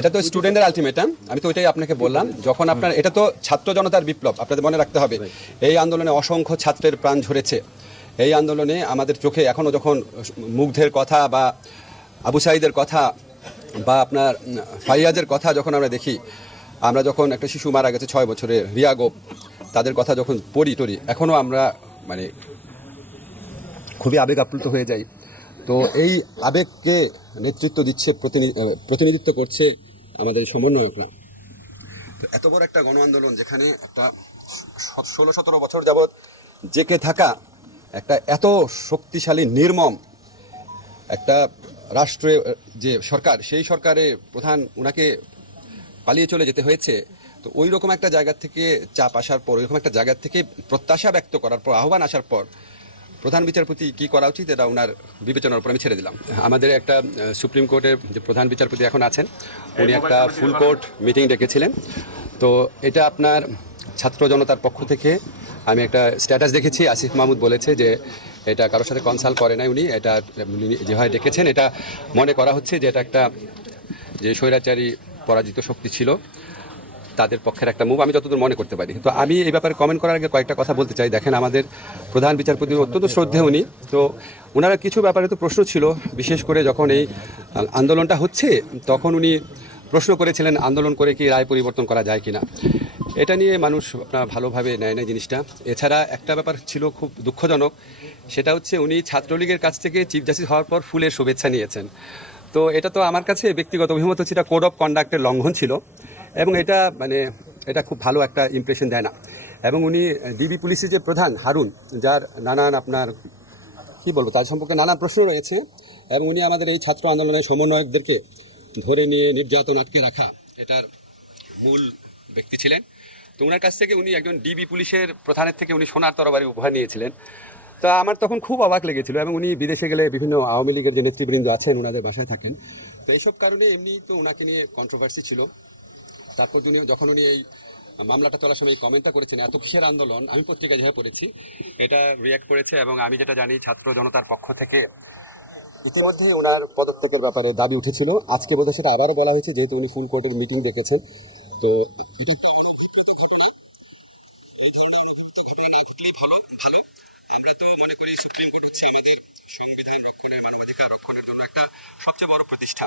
এটা তো স্টুডেন্টের আলটিমেটাম আমি তো ওইটাই আপনাকে বললাম যখন আপনার এটা তো ছাত্র জনতার বিপ্লব আপনাদের মনে রাখতে হবে এই আন্দোলনে অসংখ্য ছাত্রের প্রাণ ঝরেছে এই আন্দোলনে আমাদের চোখে এখনও যখন মুগ্ধের কথা বা আবু সাইদের কথা বা আপনার ফাইয়াজের কথা যখন আমরা দেখি আমরা যখন একটা শিশু মারা গেছে ছয় বছরে রিয়া গোপ তাদের কথা যখন পড়ি টরি এখনও আমরা মানে খুবই আবেগ আপ্লুত হয়ে যাই তো এই আবেগকে নেতৃত্ব দিচ্ছে প্রতিনিধিত্ব করছে আমাদের সমন্বয়করা এত বড় একটা গণ আন্দোলন যেখানে একটা ষোলো সতেরো বছর যাবৎ জেকে থাকা একটা এত শক্তিশালী নির্মম একটা রাষ্ট্রে যে সরকার সেই সরকারে প্রধান ওনাকে পালিয়ে চলে যেতে হয়েছে তো ওই রকম একটা জায়গা থেকে চাপ আসার পর ওই রকম একটা জায়গা থেকে প্রত্যাশা ব্যক্ত করার পর আহ্বান আসার পর প্রধান বিচারপতি কি করা উচিত এটা ওনার বিবেচনার উপর আমি ছেড়ে দিলাম আমাদের একটা সুপ্রিম কোর্টের যে প্রধান বিচারপতি এখন আছেন উনি একটা ফুল কোর্ট মিটিং ডেকেছিলেন তো এটা আপনার ছাত্র জনতার পক্ষ থেকে আমি একটা স্ট্যাটাস দেখেছি আসিফ মাহমুদ বলেছে যে এটা কারোর সাথে কনসাল্ট করে নাই উনি এটা যেভাবে ডেকেছেন এটা মনে করা হচ্ছে যে এটা একটা যে স্বৈরাচারী পরাজিত শক্তি ছিল তাদের পক্ষের একটা মুভ আমি যতদূর মনে করতে পারি তো আমি এই ব্যাপারে কমেন্ট করার আগে কয়েকটা কথা বলতে চাই দেখেন আমাদের প্রধান বিচারপতি অত্যন্ত শ্রদ্ধে উনি তো ওনারা কিছু ব্যাপারে তো প্রশ্ন ছিল বিশেষ করে যখন এই আন্দোলনটা হচ্ছে তখন উনি প্রশ্ন করেছিলেন আন্দোলন করে কি রায় পরিবর্তন করা যায় কিনা এটা নিয়ে মানুষ আপনার ভালোভাবে নেয় না জিনিসটা এছাড়া একটা ব্যাপার ছিল খুব দুঃখজনক সেটা হচ্ছে উনি ছাত্রলীগের কাছ থেকে চিফ জাস্টিস হওয়ার পর ফুলের শুভেচ্ছা নিয়েছেন তো এটা তো আমার কাছে ব্যক্তিগত অভিমত হচ্ছে এটা কোড অফ কন্ডাক্টের লঙ্ঘন ছিল এবং এটা মানে এটা খুব ভালো একটা ইমপ্রেশন দেয় না এবং উনি ডিবি পুলিশের যে প্রধান হারুন যার নানান আপনার কি বলবো তার সম্পর্কে নানা প্রশ্ন রয়েছে এবং উনি আমাদের এই ছাত্র আন্দোলনের সমন্বয়কদেরকে ধরে নিয়ে নির্যাতন আটকে রাখা এটার মূল ব্যক্তি ছিলেন তো ওনার কাছ থেকে উনি একজন ডিবি পুলিশের প্রধানের থেকে উনি সোনার তরবারি উপহার নিয়েছিলেন তা আমার তখন খুব অবাক লেগেছিল এবং উনি বিদেশে গেলে বিভিন্ন আওয়ামী লীগের যে নেতৃবৃন্দ আছেন ওনাদের বাসায় থাকেন তো এইসব কারণে এমনি তো ওনাকে নিয়ে কন্ট্রোভার্সি ছিল তারপর উনি যখন উনি এই মামলাটা চলার সময় কমেন্টটা করেছেন এত কিসের আন্দোলন আমি পত্রিকায় যেভাবে পড়েছি এটা রিয়াক্ট করেছে এবং আমি যেটা জানি ছাত্র জনতার পক্ষ থেকে ইতিমধ্যেই ওনার পদত্যাগের ব্যাপারে দাবি উঠেছিল আজকে বোধহয় সেটা আবারও বলা হয়েছে যেহেতু উনি ফুল কোর্টের মিটিং ডেকেছেন তো ভালো আমরা তো মনে করি সুপ্রিম কোর্ট হচ্ছে আমাদের সংবিধান রক্ষণের মানবাধিকার রক্ষণের জন্য একটা সবচেয়ে বড় প্রতিষ্ঠা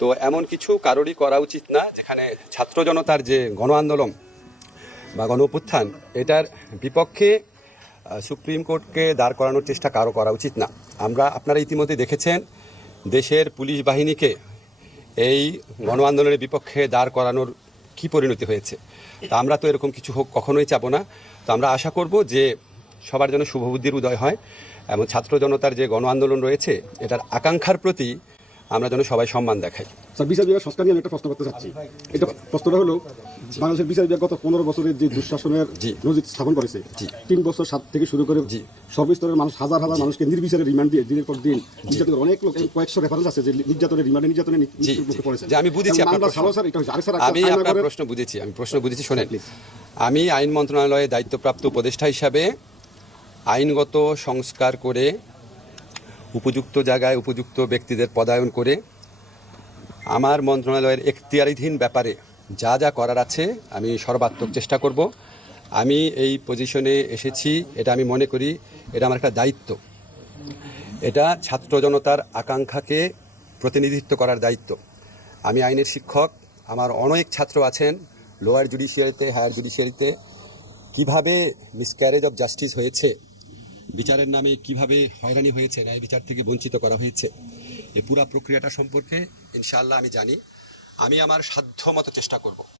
তো এমন কিছু কারোরই করা উচিত না যেখানে ছাত্র জনতার যে গণ আন্দোলন বা গণ অভ্যুত্থান এটার বিপক্ষে সুপ্রিম কোর্টকে দাঁড় করানোর চেষ্টা কারো করা উচিত না আমরা আপনারা ইতিমধ্যে দেখেছেন দেশের পুলিশ বাহিনীকে এই গণ আন্দোলনের বিপক্ষে দাঁড় করানোর কি পরিণতি হয়েছে তা আমরা তো এরকম কিছু হোক কখনোই চাবো না তো আমরা আশা করব যে সবার যেন শুভবুদ্ধির উদয় হয় এবং ছাত্র জনতার যে গণ আন্দোলন রয়েছে এটার আকাঙ্ক্ষার প্রতি আমরা যেন সবাই সম্মান দেখাই স্যার বিচার বিভাগ সংস্কার নিয়ে আমি একটা প্রশ্ন করতে চাচ্ছি এটা প্রশ্নটা হলো বাংলাদেশের বিচার বিভাগ গত পনেরো বছরের যে দুঃশাসনের নজির স্থাপন করেছে তিন বছর সাত থেকে শুরু করে সর্বস্তরের মানুষ হাজার হাজার মানুষকে নির্বিচারে রিমান্ড দিয়ে দিনের পর দিন নির্যাতনের অনেক লোক কয়েকশো রেফারেন্স আছে যে নির্যাতনের রিমান্ডে নির্যাতনে পড়েছে আমি বুঝেছি আমি আপনার প্রশ্ন বুঝেছি আমি প্রশ্ন আচ্ছা, বুঝেছি শোনেন আমি আইন মন্ত্রণালয়ে দায়িত্বপ্রাপ্ত উপদেষ্টা হিসাবে আইনগত সংস্কার করে উপযুক্ত জায়গায় উপযুক্ত ব্যক্তিদের পদায়ন করে আমার মন্ত্রণালয়ের এখতিয়ারিধীন ব্যাপারে যা যা করার আছে আমি সর্বাত্মক চেষ্টা করব আমি এই পজিশনে এসেছি এটা আমি মনে করি এটা আমার একটা দায়িত্ব এটা ছাত্র জনতার আকাঙ্ক্ষাকে প্রতিনিধিত্ব করার দায়িত্ব আমি আইনের শিক্ষক আমার অনেক ছাত্র আছেন লোয়ার জুডিশিয়ারিতে হায়ার জুডিশিয়ারিতে কিভাবে মিসক্যারেজ অফ জাস্টিস হয়েছে বিচারের নামে কিভাবে হয়রানি হয়েছে ন্যায় বিচার থেকে বঞ্চিত করা হয়েছে এই পুরা প্রক্রিয়াটা সম্পর্কে ইনশাআল্লাহ আমি জানি আমি আমার সাধ্যমতো চেষ্টা করব